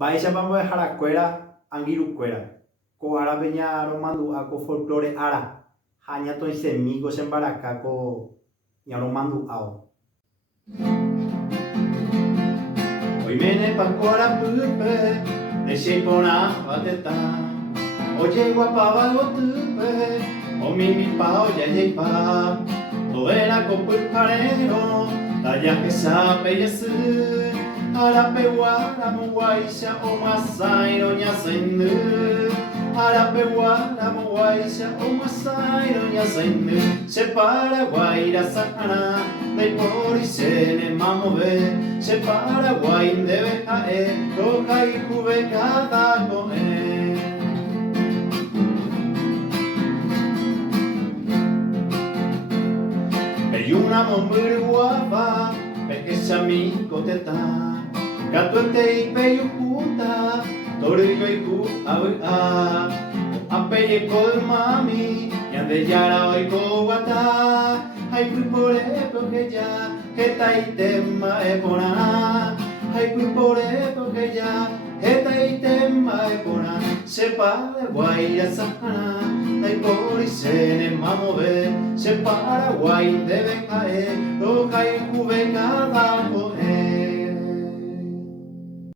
Mba'éichapa mbo'eharakuéra angirũkuéra ko árape ñaromandu'áko folklore ára ha ñatoĩsemíko che mbaraka ko ñaromandu'ávo. Oiménepa korapýpe nde iporãva tetã ojeguapáva gotýpe omimbipa ojajaipa ovérako pyharérõ ndajahesápe jesy arapeguaramoguáicha omasaírõ ñasãindy arapeguaramoguáicha omasaírõ ñasãindy che Paraguai rasa'arã ndaipóri chéne mamove che Paraguai ndéve ha'e rohayhuve cada ko'ẽ. Pejúna mombyryguáva pehechamíko tetã katuetei pejuhúta torýjoiku avy'a apejeko ymámi ñandejára oikoguata haipyporépe oheja hetaitemba'e porã haipyporépe oheja hetaitemba'e porã che Paraguai rasa'arã ndaipóri chéne mamove che Paraguai ndéve ha'e rohayhuve cada ko'ẽ.